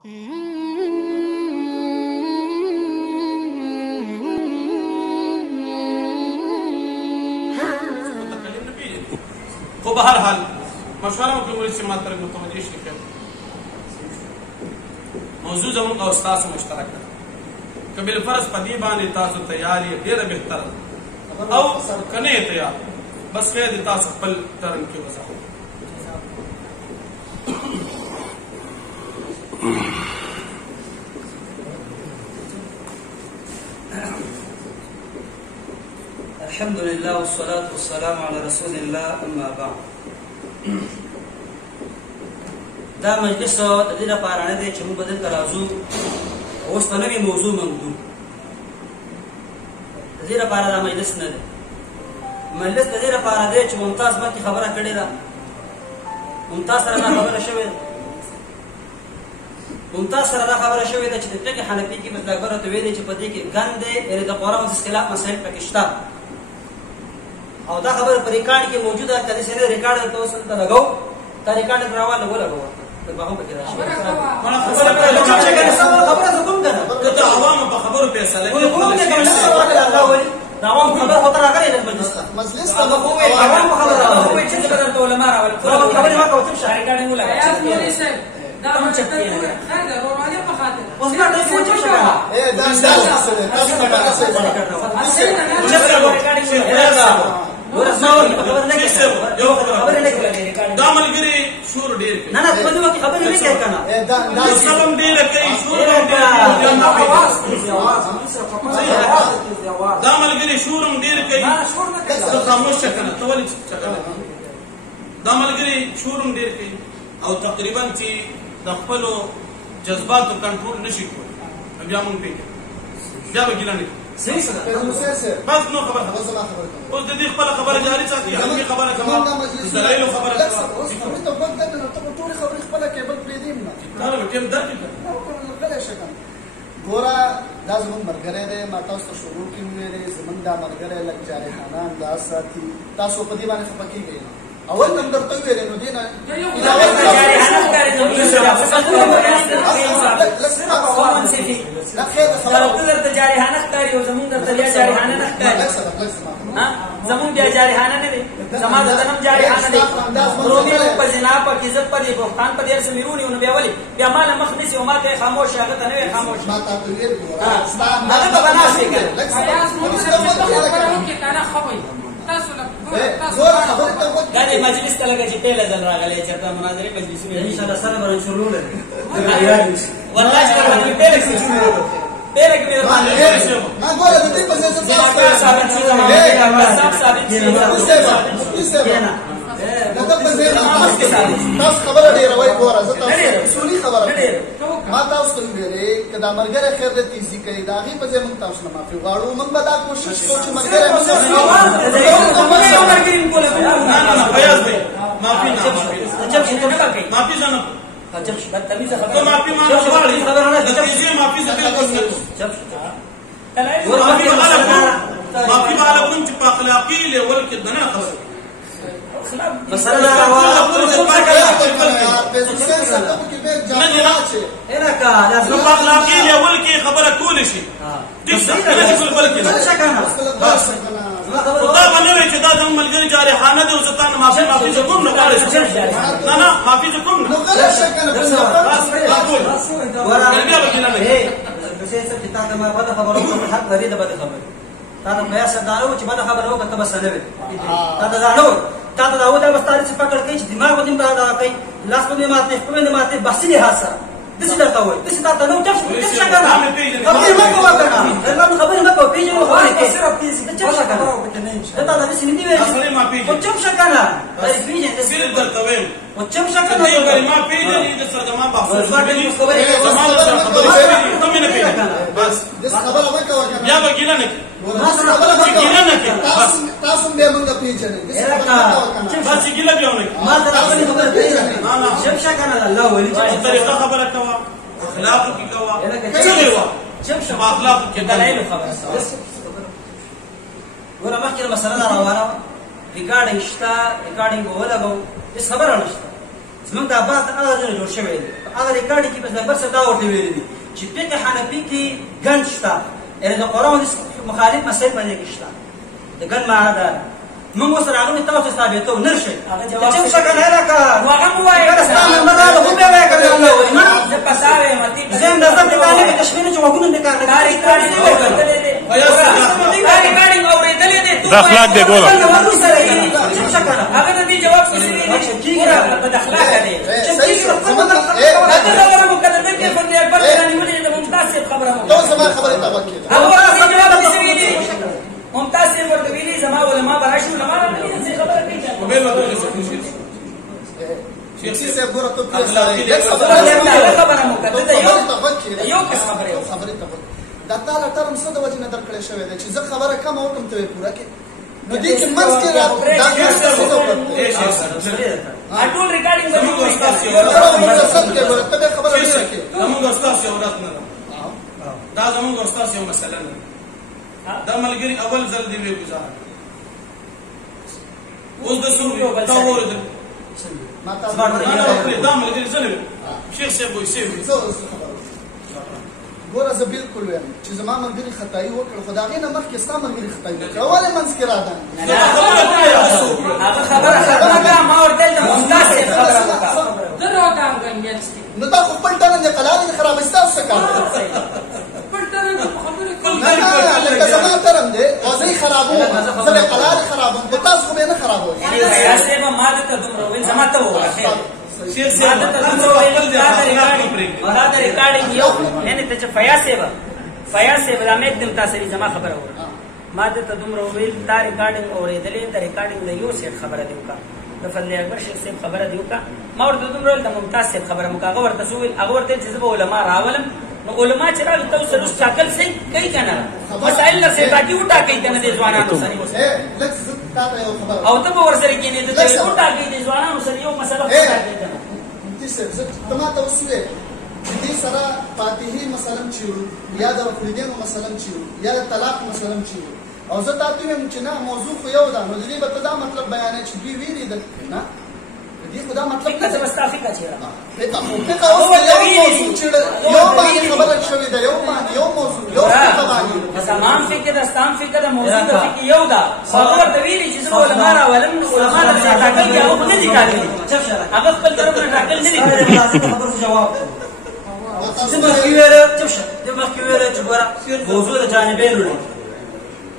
خو به هر حال مشوره وکړئ ولې چې ما ترې متوجه شي که موضوع زموږ او ستاسو مشترک ده که بالفرض په دې باندې تاسو تیار یې ډېره بهتره ده او که نه یې تیار بس خیر دی تاسو خپل ټرن کې وضع الحمد لله والصلاة والسلام على رسول الله أما بعد. دا مجلس د دې لپاره نه دی چې موږ بدل ترازو اوس په نوې موضوع موضوع د دې لپاره دا مجلس نه دی. مجلس د دې لپاره دی چې ممتاز مخکې خبره کړې ده، ممتاز سره دا خبره شوې ده، ممتاز سره دا خبره شوې ده چې د فقه حنفي کې مطلق برته ویلي چې په دې کې ګن دی یعنې د قرآن او اختلاف مسایل پکې شته او دا خبره په ریکارډ کې موجوده ده. کله چې ریکارډ ته اوس ته لګاو دا ریکارډ راواله ولګاو ته به هم پکې راشي خبره کوم کنه ته عوامو په خبرو فیصله کوي کوم دې کنه الله ولي دا عوام خبره هوته راغلي د مجلس ته هغه عوام خبره راغلي چې د علماء راول خبره ما کوم شي ریکارډ مو لګا دا هم چټي نه خیر ده ورانه په خاطر اوس ما ته کوم څه شګه اے دا دا ملګري شور ډېر کوي نه په دې وخت خبرې نه کوي کنه دا سلام ډېر کوي شور دا ملګري شورم ډېر کوي ته خاموش کنه ته ولې دا ملګري شورم ډېر کوي او تقریبا چې د خپلو جذباتو کنټرول نشي کولی بیا مونږ پیږي بیا به ګیله نه کوي صحیح سره بس نو خبره اوس د دې خپل خبره جاري ساتي علمي خبره کوه دلایل خبره کوه اوس ته په وخت ده نو ته ټول خبرې خپل کېبل پریدیم نه دا به ټیم درک غلې شکن ګورا دا زمون مرګره ده ما تاسو ته شروع کې ویلې زمون دا مرګره لګ جاري خانان دا ساتي تاسو په دې باندې خپکی گئی اول نمبر ته ویلې نو دینه جاري خانان کاری ته لا خیر خبره ته جاري خانه کاری او زمون درته بیا جاري خانه نه کاری ها زمون بیا جاري خانه نه دي زما د دنم جاري خانه دي رومي په جنا په عزت په دي بوختان په دیر سميروني نو بیا ولي بیا مال مخنسي او ماته خاموش هغه ته نه خاموش ما ته ویل هغه په بناسي کې دا د مجلس ته لکه چې پیله ځل راغلی چېرته مناظرې مجلسونه انشاءالله سره به شروع لري والله چې راغلی پیله کې شروع پیله کې مې ما ګوره د دې په ځای تاسو خبره ډېره وایي ګوره زه تاسو اصولي خبره ما تاسو ته ویلې که دا ملګری خیر دی تیزي کوي د هغې په ځای موږ تاسو نه معافي غواړو موږ به دا کوشش کوو چې ملګری معافي زه نه جب بدتمیزه ته معافي ما نه غواړې د تیزي معافي زه بالکل نه کوم معافي به هله کوم چې په اخلاقي لیول کې دننه خبره مثلا اخلاقي لیول کې خبره کولی شي ټیک ده کله چې بل کې دا باندې چې دا زموږ ملګري جارحانه دي او زه تا نه معافي زه کوم نه غواړم نه نه معافي زه کوم نه تا ته ما بده خبره وکړه حق لري د بده خبره تا ته پیسې دارو چې بده خبره وکړه ته بس نه وي تا ته دا نو تا ته دا و دا وستاري چې پکړ کوي چې دماغ دې دا کوي لاس په دې ماته په دې ماته بس نه حاصل دسی درته وای دسی تا ته نو چف څنګه خبرې مکو وکړه دا خبرې مکو پیژنو خبرې کې صرف پیژې ته چف څنګه دا دا دسی نه وي او چف څنګه دا پیژې ته صرف درته وایم او چف څنګه دا یو ما پیژې دې سره ما بحث بس دس خبره وکړه بیا به ګیله نه تاسو به موږ پیژنې بس ګیله بیا نه ما ته خبره پیژنې چف څنګه الله ولي طریقه خبره کوه اخلاق کی کوه چلے وا چف په اخلاق کې دلایل خبره ګوره مخکې مسله راواره ریکارډینګ شته ریکارډینګ ولګو هیڅ خبره نشته زمونږ دا بحث هغه ځای جوړ شوی دی هغه ریکارډ کې بس نمبر څه دا ورته ویلي دي چې فقه حنفي کې ګن شته یعنې د قرآن مخالف مسایل په دې کې شته د ګن معنا دا موږ اوس راغلو تاسو ثابتو نه شئ چې څه کنه راکا هغه مو وایي دا نه دا خو به وایي کنه الله ولي ما زه پساوې متي زم نظر دې باندې کشمیر چې وګونو دې کار دا ریکارډینګ اورېدلې دي دا ریکارډینګ اورېدلې دي د اخلاق دی ګوره هغه دې جواب کوي په اخلاق دی دا خبره مقدمه کې فضل اکبر باندې ولې د ممتاز خبره تو زما خبره توکل هغه جواب کوي ممتاز ورته ویلي زما علماء براشي علماء نه دي خبره کوي وبين ما تقول شیخ صاحب ګوره ته خبره مقدمه یو کس خبره توکل دا تعالی ترم څه د وجه نه درکړې شوی دی چې زه خبره کم او کم ته پوره کې نو دې کې منځ کې را دا ټول ریکارډینګ به موږ استاد یو ورځ نه دا زموږ استاد یو مسله نه دا ملګری اول ځل دی وی گزار اوس د سرو تا ورته ما تاسو دا ملګری ځل شیخ صاحب وایي ګوره زه بالکل وایم چې زما ملګري خطایي وکړه خو د هغې نه مخکې ستا ملګري خطایي وکړه ولې منځ کې راده هغه خبره ما ورته د ممتاز خبره وکړه نو دا خو خپل ټرن دی قلال دې خرابوي ستاسو څه کار لکه زما ټرن دی او زه یې خرابوم زه به قلال خرابوم خو تاسو خو به نه خرابوئ ما درته دومره وویل زما ته ووایه شیخ صاحب دا د ریکارډینګ یو نه ته چې فیاض صاحب دا مې एकदम تاسو زما خبره وره ما ته دومره ویل دا ریکارډینګ اورېدلې د ریکارډینګ له یو سیټ خبره دی وکړه د فضل اکبر شیخ صاحب خبره دی وکړه ما ورته دومره ویل د ممتاز صاحب خبره مو هغه ورته سویل هغه ورته چې زه علما راولم نو علما چې راغلي تاسو سره شکل سي کوي کنه مسائل له سره کی وټا کوي کنه د ځوانانو سره او ته به ورسره کېنې د وټا کوي د ځوانانو سره یو مسله وټا کوي کنه تما ته وسوي چې دې سره فاتحي مثلا چیرو یا د فریدینو مثلا چیرو یا د طلاق مثلا چیرو او زه تاسو ویم چې نه موضوع خو یو ده نو دې به دا مطلب بیانې چې دوی ویلي ده نه دې خو دا مطلب څه مستافي کچې را فقه اوس یو موضوع چې یو باندې خبره شوې ده یو باندې یو موضوع یو فقه باندې زمان فقه د استام فقه د موضوع د فقه یو ده خبر د ویلي چې زه علماء راولم علماء د ټاکل یا او نه دي کاري هغه خپل طرف نه ټاکل نه دي خبره جواب زما کیوره تبشه زما کیوره چې ګوره موضوع د جانبینو نه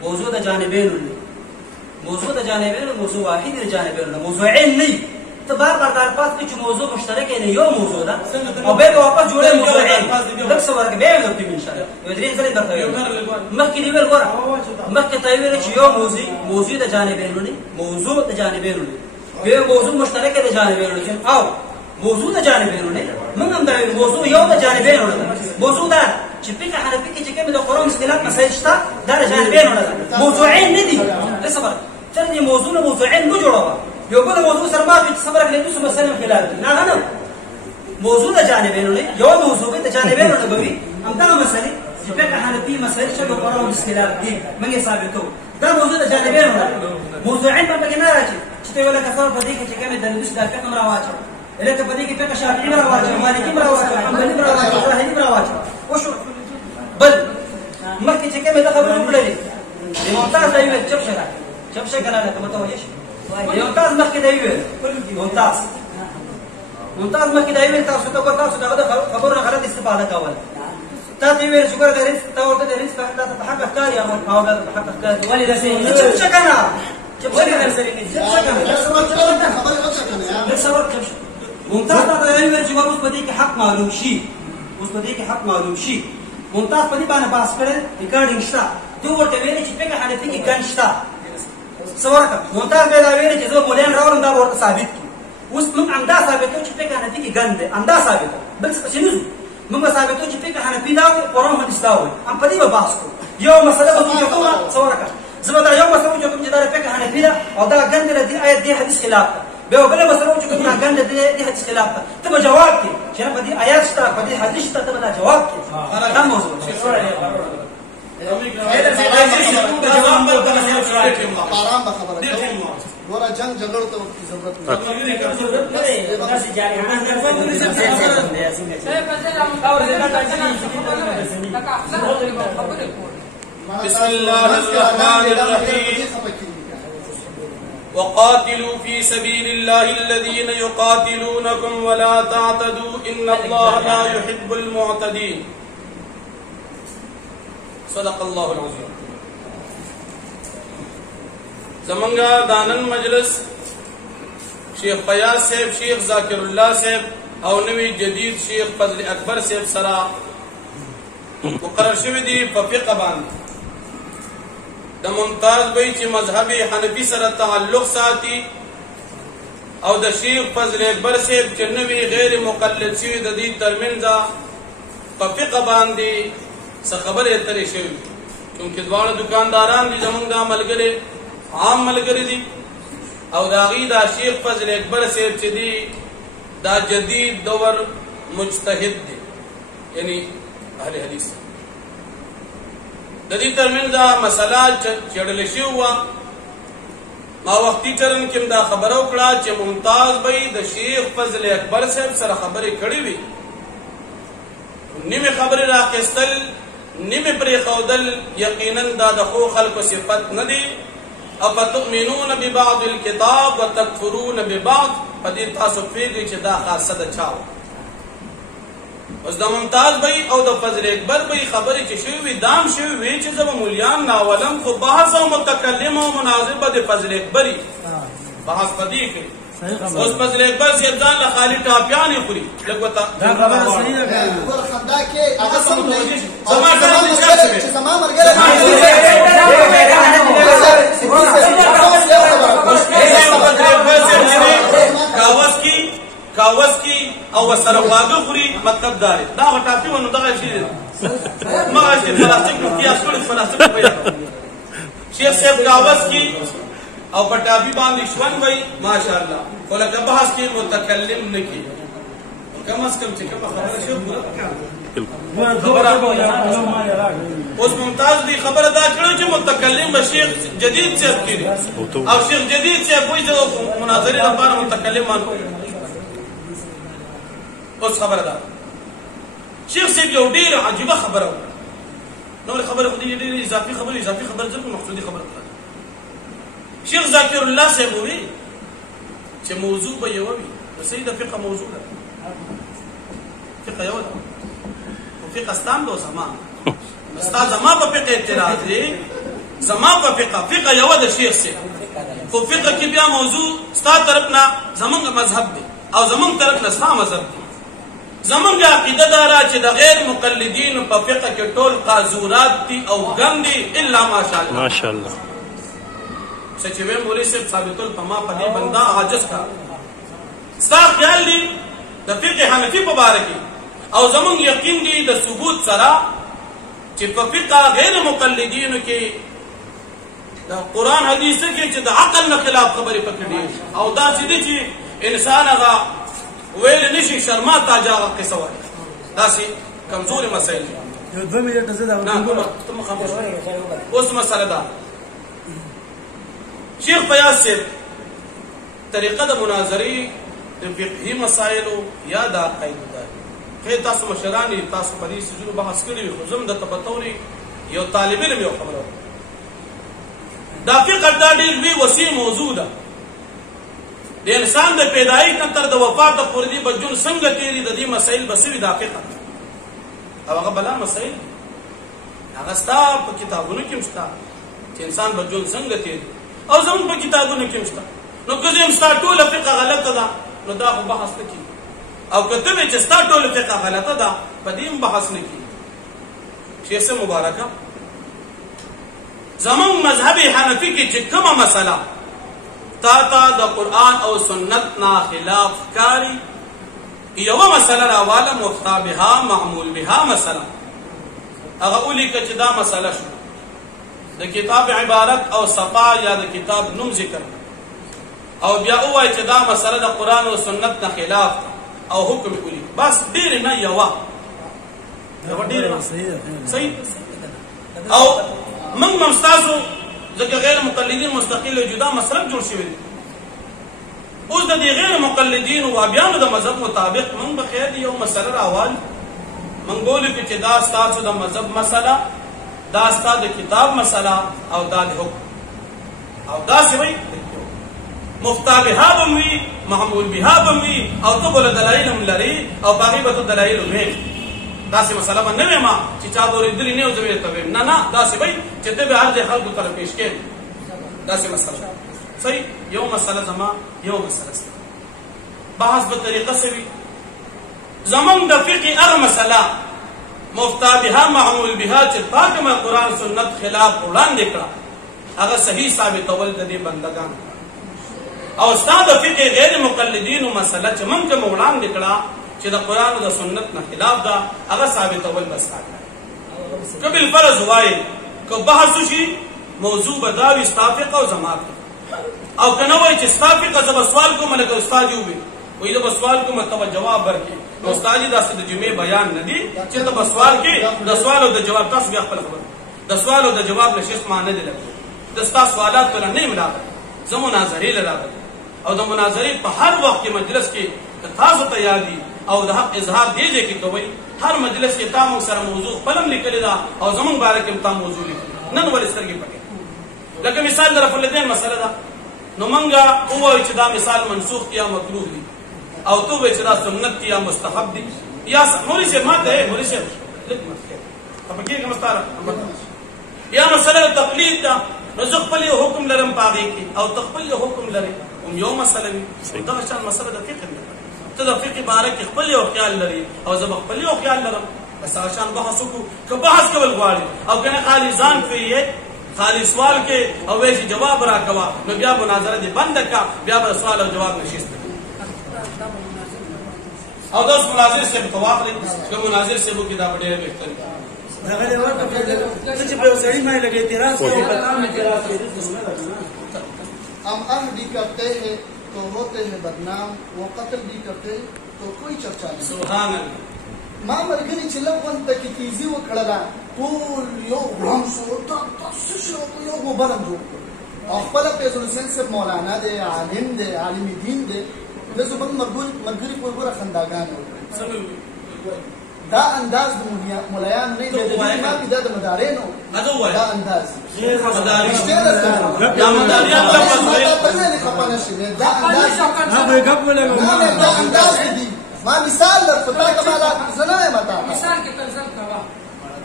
موضوع د جانبینو نه موضوع واحد د جانبینو موضوعين نه ته بار بار پات کې چې موضوع مشترک نه یو موضوع ده او به واپس جوړه موضوعين لکه څه ورګه به د ان شاء الله یو درې ځلې درته مخکې دی ویل ګوره مخکې ته ویل چې یو موضوع د جانبینو نه موضوع د جانبینو نه یو موضوع مشترک د جانبینو نه او موضوع د جانبینو نه موږ هم دا موضوع یو د جانبینو نه موضوع دا چې فقه حنفي کې چې کوم د قرآن اختلاف مسائل شته دا د جانبینو نه موضوعين نه دي صبر تر دې موضوعين نه جوړوه یو بل موضوع سره ما په صبر کې دوه مسلې خلاف نه نه موضوع د جانبینو نه یو موضوع د جانبینو نه بوي هم دا مسلې چې فقه حنفي مسائل چې د قرآن اختلاف دي موږ ثابتو دا موضوع د جانبینو نه موضوعين په کې نه راځي چې ولا کثر په دې کې چې کوم د نس د فقه راواچو لکه په دې کې فقه شافعي راواچو مالکي راواچو حنبلي راواچو ظاهري راواچو وشو بل مخکې چې کومه خبره وکړلې د ممتاز ایوب چپشه کنه ته متوجه ممتاز مخکې دی ویل ممتاز مخکې دی ویل تاسو ته خبره غلط استفاده کوله تاسو ویل شکر درې تا ورته درې تاسو په حق کار یا او په حق کار ولې درته چپشه کنه ممتاز ته ویل چې اوس په دې کې حق معلوم شي ممتاز په دې باندې باس کړل ریکارډینګ شته دوی ورته ویل چې فقه حنفي کې ګڼ شته سورکه ممتاز به دا ویل چې زه مولان راولم دا ورته ثابت کی اوس موږ همدا ثابتو چې فقه حنفي کې ګڼ دی همدا ثابتو بل څه نه موږ ثابتو چې فقه حنفي دا قرآن حدیث دا وایي هم په دې به بحث کوو یو مسله به موږ کومه سورکه زه به دا یو مسله چې کوم چې دا فقه حنفي ده او دا ګڼ دی آیت دی حدیث خلاف ده به بل مسله چې کوم ګڼ دی حدیث خلاف ده ته به جواب کې چې په دې آیات شته په دې حدیث شته ته به جواب کې دا موضوع ګوره جنگ جګړو ته ضرورت نه بسم الله الرحمن الرحيم وقاتلوا في سبيل الله الذين يقاتلونكم ولا تعتدوا إن الله لا يحب المعتدين صدق الله العظيم زمانگا دانن مجلس شیخ فیاض صاحب شیخ ذاکر اللہ صاحب او نوی جدید شیخ فضل اکبر صاحب سرا مقرر شوی دی په فقه باندې د ممتاز بھائی چې مذهب حنفی سره تعلق ساتي او د شیخ فضل اکبر صاحب چې نوی غیر مقلد شوی د دې ترمنځ په فقه باندې څه خبره اترې شوی چونکه دواړه دکانداران دي زمونږ د ملګری عام ملګری دي او دا غي دا شیخ فضل اکبر صاحب چې دی دا جدید دور مجتهد دی یعنی اهل حدیث د دې ترمنځ مسله چړل شي وا ما وختي چرن کې دا خبرو کړه چې ممتاز بھائی د شیخ فضل اکبر صاحب سره خبرې کړې وي نیمه خبرې راکستل نیمه پرې خودل یقینا دا د خو خلق صفت نه دی افتؤمنون ببعض الكتاب وتكفرون ببعض پدې تاسو پیږي چې دا خاصه ده چاو اوس د ممتاز بھائی او د فضل اکبر بھائی خبرې چې شوی دام شوی وی چې زما مولیان ناولم خو بحث او متکلم او مناظر به د فضل اکبري بحث پدې کې اوس فضل اکبر سي ځان له خالی ټاپیان خوري لګوتا دا خبره صحیح ده ګوره خندا کې هغه سم دی زما مرګره کاوس کی او سره واګه خوري مطلب دا دی دا ټاپی ونه دغه شی دی ما چې پلاستیک نو کیه اصل پلاستیک پیدا شیخ صاحب کاوس کی او پټاپی باندې شوان وای ماشاءالله ولکه بحث کې متکلم نکی کم از کم چې کوم خبره شو اوس ممتاز دی خبره دا کړو چې متکلم به شیخ جدید صاحب کړي او شیخ جدید صاحب وایي چې مناظره لپاره متکلم مان اوس خبره ده شیخ صاحب یو ډیر عجیبه خبره نو خبره خو دې ډیر اضافي خبره ځکه مقصودی خبره ده شیخ ذاکر الله صاحب وی چې موضوع به یو وي د سید فقه موضوع ده فقه یو ده او فقه ستان دو زمان استاد زما په فقه اعتراض دی زما په فقه یو ده شیخ صاحب خو فقه کې بیا موضوع ستاسو طرف نه زمونږ مذهب دی او زمونږ طرف نه ستاسو مذهب دی زمونږ عقیده دارا چې د غیر مقلدین په فقه کې ټول قاذورات دي او ګم دي الا ماشاءالله سچې وې مولوی صاحب ثابتول په ما په دې بندا عاجز کا صاحب خیال دي د فقه حنفي په باره کې او زمونږ یقین دي د ثبوت سره چې په فقه غیر مقلدین کې د قران حدیث کې چې د عقل نه خلاف خبرې پکې دي او دا چې انسان هغه ویل نشي شرما تاجا قصه وایي دا سي کمزوري مسائل یو 2 منټه زده تم خبر اوس مسله ده شیخ فیاض صاحب طریقه د مناظرې د فقهي مسایلو یا د عقایدو ده که تاسو مشران تاسو په دې سجلو بحث کړی خو زم د تبتوري یو طالب علم یو خبره دا فقه د ډېر وی وسیع موضوع ده د انسان د پیدایښت تر د وفات پورې دی بجون څنګه تیری د دې مسائل بسوي د فقه او هغه بلا مسائل هغه ستا په کتابونو کې مشته چې انسان بجون څنګه تیری او زموږ په کتابونو کې مشته نو که زم ستا ټول فقه غلطه ده نو دا خو بحث نه کیږي او کته چې ستا ټول فقه غلطه ده په دې بحث نه کیږي شیخ سے مبارکه زموږ مذهب حنفي کې چې کومه مسله تا د قرآن او سنت نا خلاف کاری یو مسله راواله مفتا بها معمول بها مسله هغه اولی که چې دا مسله شو د کتاب عبارت او صفا یا د کتاب نوم ذکر او بیا وای چې دا مسله د قرآن او سنت نه خلاف او حکم اولی بس ډیر نه یو ډیر صحیح او من مستازو ځکه غیر مقلدین مستقل او جدا مسلک جوړ شوی اوس د دې غیر مقلدین او بيانو د مذهب مطابق موږ به خیر یو مسله راوال موږ بولو چې دا ستاسو د مذهب مسله دا ستاسو د کتاب مسله او دا د حکم او دا څه وایي مفتا بها بموي محمول بها بموي او ته بل دلایل هم لري او باقي به دلایل نه دا څه مسله باندې ما چې چا ورېدلې نه او زوی ته نه نه دا څه وایي چې ته به هر ځای خلکو ته پیش کې دا څه مسله صحیح یو مسله زما یو مسله بحث په طریقه سوي زمون د فقه هغه مسله مفتا بها معمول بها چې پاکه قرآن سنت خلاف وړاندې کړه هغه صحیح ثابتول د دې بندگان او استاد فقه غیر مقلدین مسله چې مونږ ته وړاندې کړه چې د قرآن او د سنت نه خلاف ده هغه ثابتول بس کړه کبل فرض وای کو بحث شي موضوع بداوي استافقه او زمات او کنه وای چې استافقه زب سوال کوم لکه استاد یو وي دا سوال کوم ته جواب ورکړي نو استاد دا د جمعې بیان نه دي چې ته سوال کې د سوال او د جواب تاسو بیا خپل خبر د سوال او د جواب نشي معنی نه لګي د تاسو سوالات پر نه ملاقات زمو مناظرې لراغلي او د مناظرې په هر وخت کې مجلس کې تاسو ته یادي او د حق اظهار دیږي کې کوي هر مجلس کې تاسو سره موضوع قلم لیکل دا او زمون بارے کې تاسو موضوع لیکل نن ولسترګي پکې لکه مثال در فلدین مسله ده نو مونږه وایو چې دا مثال منسوخ یا مکروه دي او تو وایي چې دا سنت یا مستحب دي یا مولوی سے ماته مولوی سے لکه مته په کې کوم ستاره یا مسله تقلید ده نو زه خپل حکم لرم پاږي کې او تخپل حکم لري هم یو مسله وي دا شان مسله د فقه نه ته د فقه باره کې خپل یو خیال لري او زه خپل یو خیال لرم بس عشان بحث وکړو که بحث کول غواړي او کنه خالی ځان کوي خالی سوال کې او وایي جواب راکوا نو بیا مناظره دې بند کا بیا به سوال او جواب نشي او داس مناظر سے متواخل کہ مناظر سے وہ کتاب ډېر بهتر دغه ورته چې په سړی مې لګي اعتراض کوي हम अह भी करते हैं तो होते हैं बदनाम वो कत्ल भी करते हैं तो कोई चर्चा नहीं सुभान अल्लाह ما مرګري چې لغون ته کې تیزی وکړه ټول یو غم شو تاسو شو یو مبارک جوړ او خپل پیژن سنسر مولانا دی عالم دی عالم دین دی د زمون مرګري په ګوره خنداګان دا انداز د مولایان نه دی ما کې د مدارینو دا انداز دا مداریان لپاره دا انداز دی ما مثال درته تا کماله زنه متا مثال کې تنزل کوا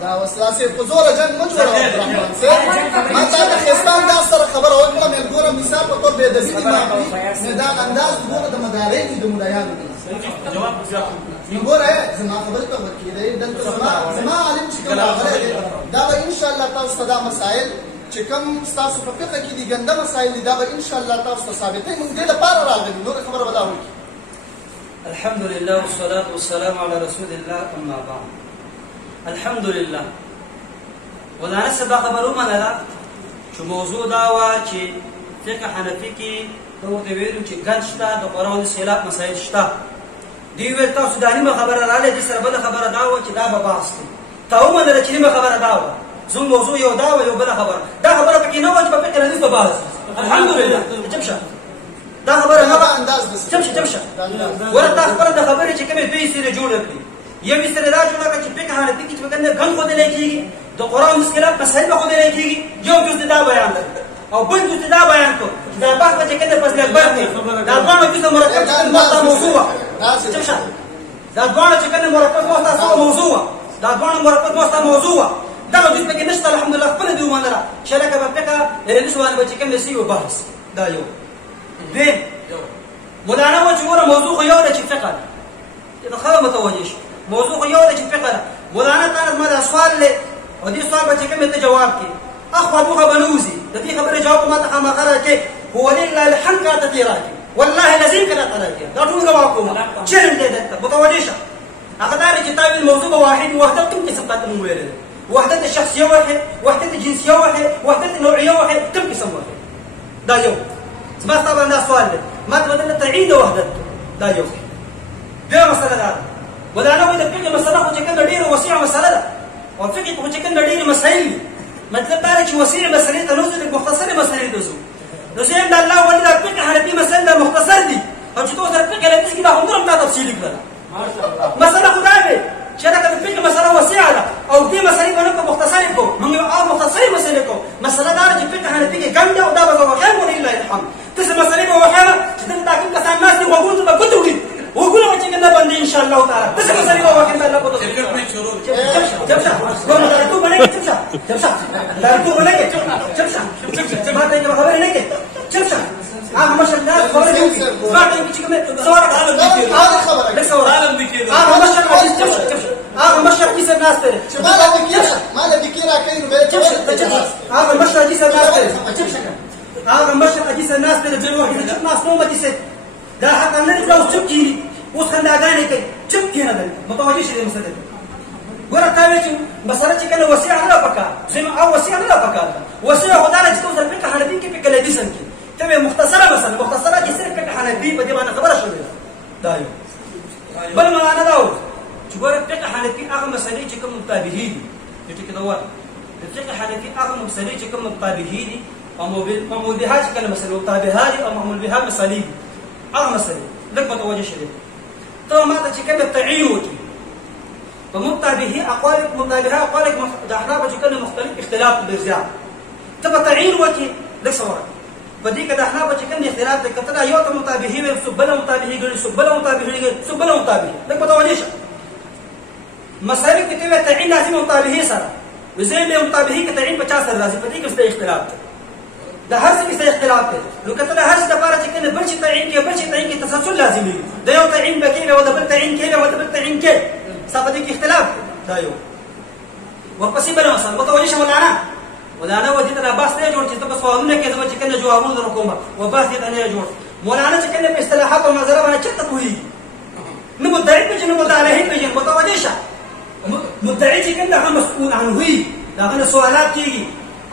دا وسلاسه په زور جنگ مو جوړه ما تا د خستان دا سره خبر او کوم یو ګوره مثال په تور به د دې ما دا انداز ګوره د مدارین د مولایانو جواب زیات ګوره زما خبره ته ورکیږي دلته زما عالم چې کوم راغلی دا به ان شاء الله تاسو ته مسائل چې کوم تاسو په فقہ کې دي ګنده مسائل دا به ان شاء الله تاسو ته ثابتې موږ دې لپاره راغلي نور خبره ولا وي الحمد لله والصلاة والسلام على رسول الله أما بعد الحمد لله ودانا سبا خبرو منلا چې موضوع دا وا چې فقه حنفي کې دوه ویلو چې ګڼ شته د قرآن خلاف مسائل شته دی ویل تاسو دانیمه خبره رااله دي سره بل خبره دا و چې دا به بحث دی تاسو منله چې نیمه خبره دا و زم موضوع یو دا و یو بل خبره دا خبره پکې نه و چې په فقه حنفي په بحث الحمد لله جبشه دا خبره نه انداز جمشه ورته خبره د خبرې چې کومه دوی سره جوړ کړي یو سره دا جوړه چې فقه حنفي کې چې کنه غن خو دې کېږي د قرآن مسکلات مسائل خو دې کېږي یو جز دا بیان او بل جز دا بیان کو دا په چې کنه پس اکبر دی دا ډول چې مرکب ماته موضوع جمشه دا ډول چې کنه مرکب ماته موضوع دا ډول مرکب ماته موضوع دا د دې کې نشته الحمدلله خپل دی ومنره شرکه په فقه رسوانه به چې کوم سی وبحث دا یو دین مولانا و چې ګوره موضوع خو یو ده چې فقه ده نو خبره متوجه شي موضوع خو یو ده چې فقه ده مولانا تعالی ما دا سوال له او دې سوال به چې کوم ته جواب کې اخو ابو بنوزي د دې خبره جواب ما ته خامخره کې هو لله الحمد كاتتيراكي والله لازم کړه تراکي دا ټول جواب کوم چیرې دې ده متوجه شه هغه دا چې تابع الموضوع واحد وحده کوم قسم قدم ویل وحده الشخصيه واحد وحده الجنسيه واحد وحده النوعيه واحد کوم قسم واحد دا یو ما طبعا دا سؤال ده ما تبدل تعيد وحدته دا يو ده مسألة ده ولا أنا وإذا فقه مسألة خو چکن ډېر وسیع مسألة ده او فقه خو چکن ډېر مسائل مطلب دا چې وسیع مسألې ته نوځي مختصر مسألې ته نو زين دا الله ولې دا فقه حنفي مسألة مختصر دي او چې تاسو سره فقه لدې کې دا هم تا تفصیل کړل مسله خدای به چې دا د فقه مسله وسیعه ده او دې مسلې باندې په مختصر کو موږ یو مختصر مسله کو مسله دا چې فقه حنفي کې ګنده او دا به وخیر ولله الحمد تاسو مسلې به وخیر چې دا کوم کسان ناس دي وګورئ به کوتوي وګورئ چې کنده باندې ان شاء الله تعالی تاسو مسلې به وخیر الله په توګه ټیکټ نه شروع جبشا کومه دا ته باندې جبشا دا ته باندې جبشا ما ته خبر نه کې جبشا هغه مشر الناس خبر نه کې سمعت چې کومه صور عالم دي کې عالم دي کې هغه مشر عزیز جبشا هغه مشر عزیز الناس ته ما له ذکر راکې جبشا هغه مشر عزیز الناس ته جبشا هغه مشر عزیز الناس ته د واحد چې ناس نو مدي سي دا حق نه لري او چپ کیږي اوس خنداګانې کوي چپ کینه ده متوجه شي مسله ګوره تا وی چې مسله چې کله وسیع نه پکا زم او وسیع نه پکا وسیع خدای چې تاسو فقه حنفي کې فقه لدی سن کې ته مختصره مسله مختصره چې صرف فقه حنفي په دې باندې خبره شوې ده دا یو بل معنا دا و چې ګوره فقه حنفي هغه مسلې چې کوم متابعي دي چې کله وایي فقه حنفي هغه مسلې چې کوم متابعي دي او معمول بها چې کله مسله متابعه دي او معمول بها مسلې هغه مسلې لکه متوجه شي ته ما ته چې کوم تعین وکړي فمتابعه اقوالك د احناف چې کله مختلف اختلاف بالزیات ته تعین وکړي لکه څوره په دې کې د احناف چې کوم اختلاف د کتره یو ته متابعه وي سبله متابعه ګڼي سبله متابعه ګڼي سبله متابعه لکه متوجه شي مسائل کې ته تعین لازم متابعه سره وزید متابعه کې تعین 50 سره لازم په دې کې څه اختلاف دی د هر څه کې اختلاف دی نو کته هر څه د لپاره چې کنه بل شي تعین کې بل شي تعین کې تسلسل لازمي دی یو تعین بکې او د بل تعین کې او د بل تعین کې صاحب دې کې اختلاف دا یو ورپسې بل مثلا متوجه شو مولانا ودي ته بس نه جوړ چې تاسو سوالونه کې زما چې کنه جوابونه درکوم او بس دې نه جوړ مولانا چې کنه په اصطلاحات او نظر باندې چته کوي نو مدعي په جنو مدعي په جنو متوجه شه مدعي چې کنه مسؤول عنه وي دا غن سوالات کیږي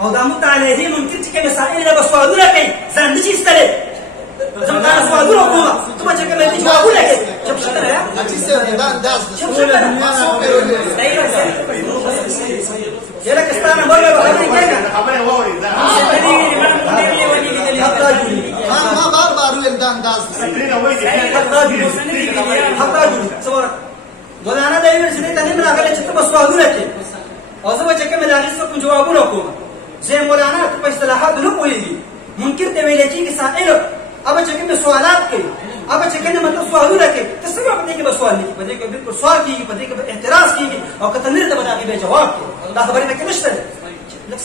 او دا متعالیه ممکن چې کنه سائل له سوالونه کوي ځان نشي ستله زما سوالونه کوم ته چې کنه دې جوابونه کوي چې څه یا چې دا انداز يا لك استنى بقى خبره ووري ده ما بار ولم ده انداز حقا مولانا دا یو څه ته نه راغلی چې تاسو سوالونه کوي او زه چې کوم دغه څه جوابونه کوم زه مولانا په اصطلاحات نه پوهیږي ممکن ته ویل کېږي سائل اب چې کوم سوالات کوي اب چې کنه مطلب سوالونه کوي تاسو په دې کې سوال نه په دې کې بالکل سوال کیږي په دې کې اعتراض کیږي او کته نه ته باندې به جواب کوي دا خبره نه کېشته لکه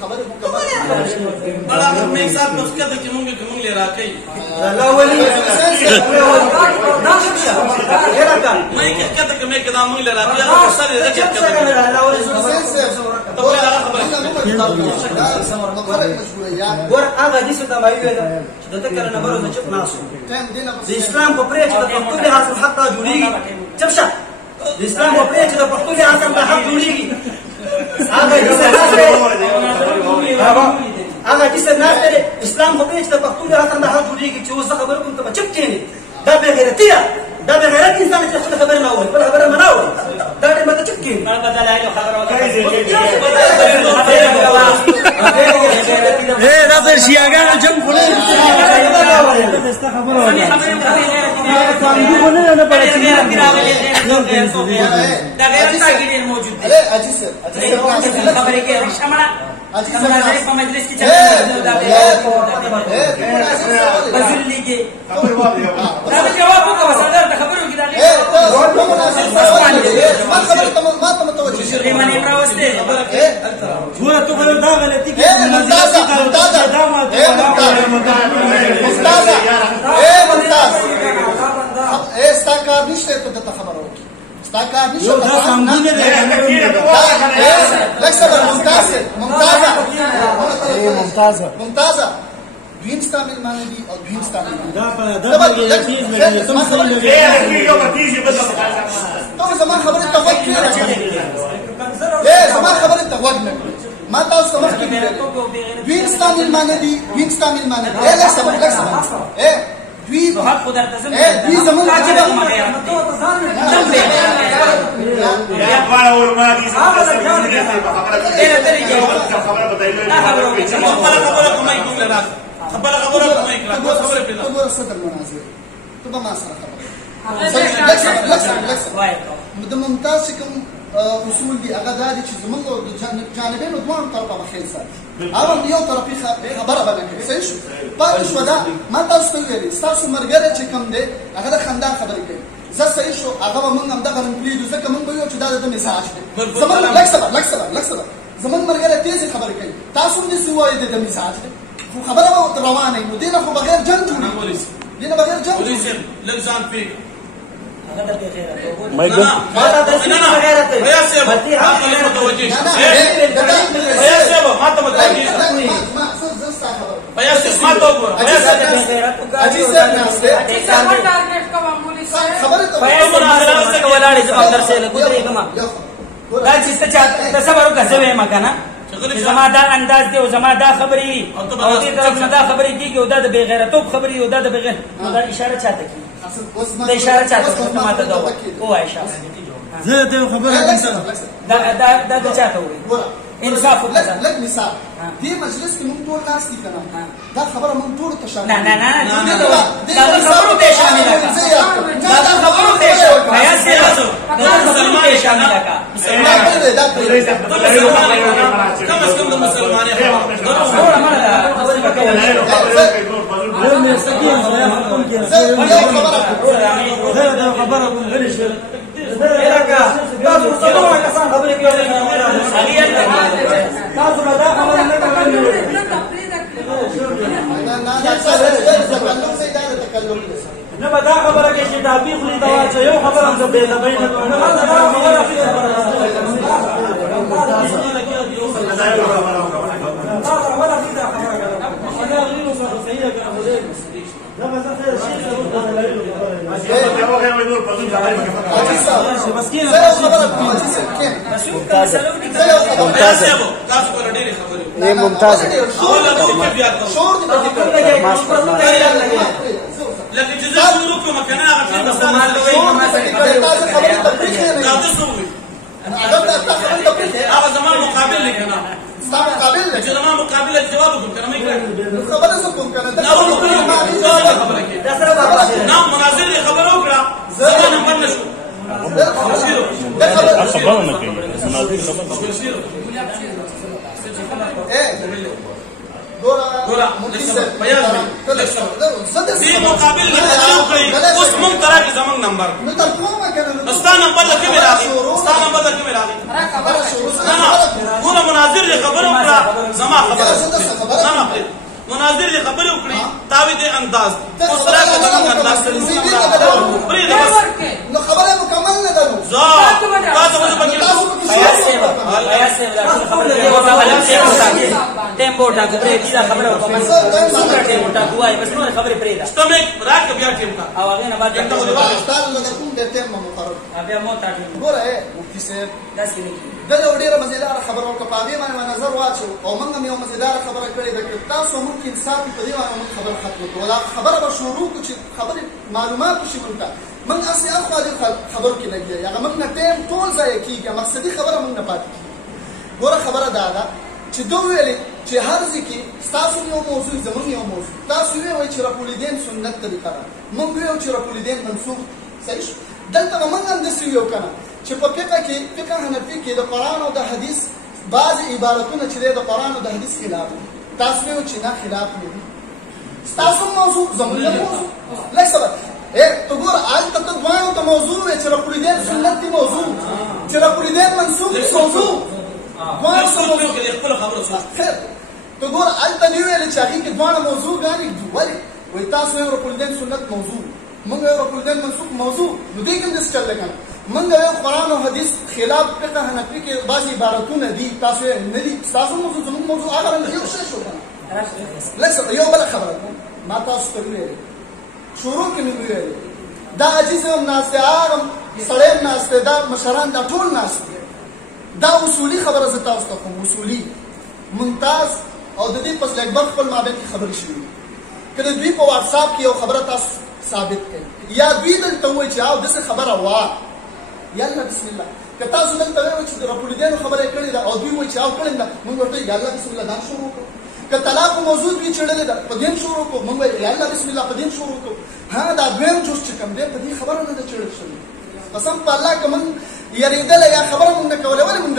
خبره مکمل بڑا میں صاحب نسخه د چې مونږ له راکې الله ولي دا څه یې راکړ مې کته کې دا مونږ له راکې او سره دې کته الله ولي ور هغه دې څه ته وایي چې د تکر نه برو چې ناسو د اسلام په پرې چې د پښتو له حق حق جوړیږي چپشه د اسلام په پرې چې د پښتو له حق جوړیږي هغه دې څه نه اسلام په پرې چې د پښتو له حق جوړیږي چې اوس خبر کوم ته چپ کېنی دا به غیرتیا دا به غیرت انسان چې خپل خبر نه اوري خپل خبر نه اوري دا دې مته چپ کېنی ما بدل عليه خبر اے دا پر شیاګانو جنگ کولې دا غیر تاګیر موجود دی اجي سر خبرې کې شمړه په مجلس کې بزلی کې دا جواب وکړه صدر ته خبرو کې دا ما ته متوجه شي باندې راوسته ګوره ته غل دا غلطي کې ستا کار نشته ته ته خبره وکړه ستا کار نشته یو دا څنګه دی ممتازه دویم ستامل معنی دی او دویم ستامل دا په دا کې تم سره لګي ته زما خبره ته وکړه زما خبره ته وکړه ما تاسو سمجھ کې دویم ستامل معنی دی دویم ستامل معنی دی دوی حق در تزم دوی زمون عجب ما یا وانا ورما دي خبره کومه کومه خبره کومه صدر مناظر ته به ما سره خبره د ممتاز چې کوم اصول دي هغه دا دي چې زمونږ د جانبینو دواړو طرفه به خیل ساتي هغه د یو طرفي خبره به نه کوي صحیح شو پاتې شوه دا ما تاسو ته ویلي ستاسو ملګری چې کوم دی هغه د خندا خبرې کوي زه صحیح شو هغه به موږ همدغه نمپلیږو ځکه موږ به ویو چې دا د ده مزاج دی زمونږ لږ صبر زمونږ ملګری تیزې خبرې کوي تاسو هم داسې ووایئ د ده مزاج دی خو خبره به ورته روانه وي نو دې نه خو بغیر جنګ جوړېږي دې نه بغیر جنګ لږ ځان پرېږده زما دا انداز دی او زما دا خبرې او دې طرف نه دا خبرې کېږي او دا د بې غیرتوب خبرې او دا د بې غیر نو دا اشاره چاته کېږي دا اشاره چاته کوي ته ماته دا ووایه اشاره زه ته خبره دا د چاته وایي انصاف وکړه لږ مثال دې مجلس کې موږ ټول ناست دي کنه دا خبره موږ ټول ته شامل نه دا خبرو ته شامل ده دا خبرو ته شامل ده کم از کم د مسلمانۍ نه به دا خبره کې چې ټاپي خولي ته واچوي یو خبره هم بې ادبۍ نه کوي نه دا خبره ممتاز لکه چې زه شروع کړم که نه هغه ټول هغه زما مقابل دی که نه چې زما مقابل جواب وکړم که نه مې کړی نه مناظر دې خبره وکړه زما نمبر نه شو خبره نه کوي مناظر ګوره دې مقابل نه خبرې وکړئ اوس مونږ ته راکړي زمونږ نمبر ستا نمبر له کومې راغی نه ګوره مناظر دې خبره وکړه زما خبره نه مناظر دې خبرې وکړي تاوی دې انداز اوس راکړه زمونږ انداز پرېږده بس نو خبره مکمل نه ده ټیمپو ټاکو پرې دا خبره وکړه ټیمپو ټاکو وایي بس نو خبرې پرېږده سټمک راکړه بیا ټیم کا او هغې نه بعد استاد لکه کوم د ټیم مقرر بیا مو تا ټیم ګوره مفتي صاحب داسې نه کېږي دا یو ډېره مزیداره خبره وکړه په هغې باندې نظر واچو او موږ هم یو مزیداره خبره کړې ده که تاسو موږ انصاف په دې باندې موږ خبره ختمه کړو دا خبره به شروع کړو چې خبرې معلومات وشي موږ ته موږ هسې اخوا دې خبرو کې لګیا هغه موږ نه ټایم ټول ضایع کېږي مقصدي خبره موږ نه پاتې کېږي ګوره خبره دا ده چې دوی ویلې چې هر ځای کې ستاسو یو موضوع زموږ یو موضوع تاسو وایئ چې رفع الیدین سنت طریقه ده موږ وایو چې رفع الیدین منسوخ صحیح شو دلته به موږ هم داسې ویو که نه چې په فقه کې فقه حنفي کې د قرآن او د حدیث بعضې عبارتونه چې دی د قرآن او د حدیث خلاف دي تاسو وایو چې نه خلاف نه دي ستاسو موضوع زموږ موضوع لږ صبر ته ګوره هلته ته دواړو ته موضوع وې چې رفع الیدین سنت دي موضوع چې رفع الیدین منسوخ دي موضوع خیر ته ګوره هلته مې ویلې چې هغې کې دواړه موضوعګانې دي ولې وایي تاسو یو رفع الیدین سنت موضوع موږ یو رفع الیدین منسوخ موضوع نو دې کې هم داسې چل دی که نه موږ یو قرآن او حدیث خلاف فقه حنفي کې بعضې عبارتونه دي تاسو یې نه دي ستاسو موضوع زموږ موضوع هغه رنګ یو شی شو که نه لږ یو بله خبره کوم ما تاسو ته وویلې شروع کې مې وویلې دا عجیز هم ناست دی هغه سړی هم ناست دی دا مشران دا ټول ناست دی دا اصولي خبره زه تاسو ته کوم اصولي ممتاز او د دې فضل اکبر خپل مابین کې خبرې شوي که د دوی په واتساپ کې یو خبره تاسو ثابت کړئ یا دوی دلته ووایي چې او داسې خبره وه یالله بسم الله که تاسو دلته ووایئ چې د رفع الیدینو خبره یې کړې ده او دوی وایي چې او کړې ده موږ ورته یالله بسم الله دا شروع کړو که طلاق موضوع دوی چېړلې ده په دین شروع کړو موږ وایو یالله بسم الله په دین شروع کړو ها دا دویم جوس چې کوم دی په دې خبره نه ده چړل شوی قسم په الله که موږ یریدلی یا خبره موږ نه کوله ولې موږ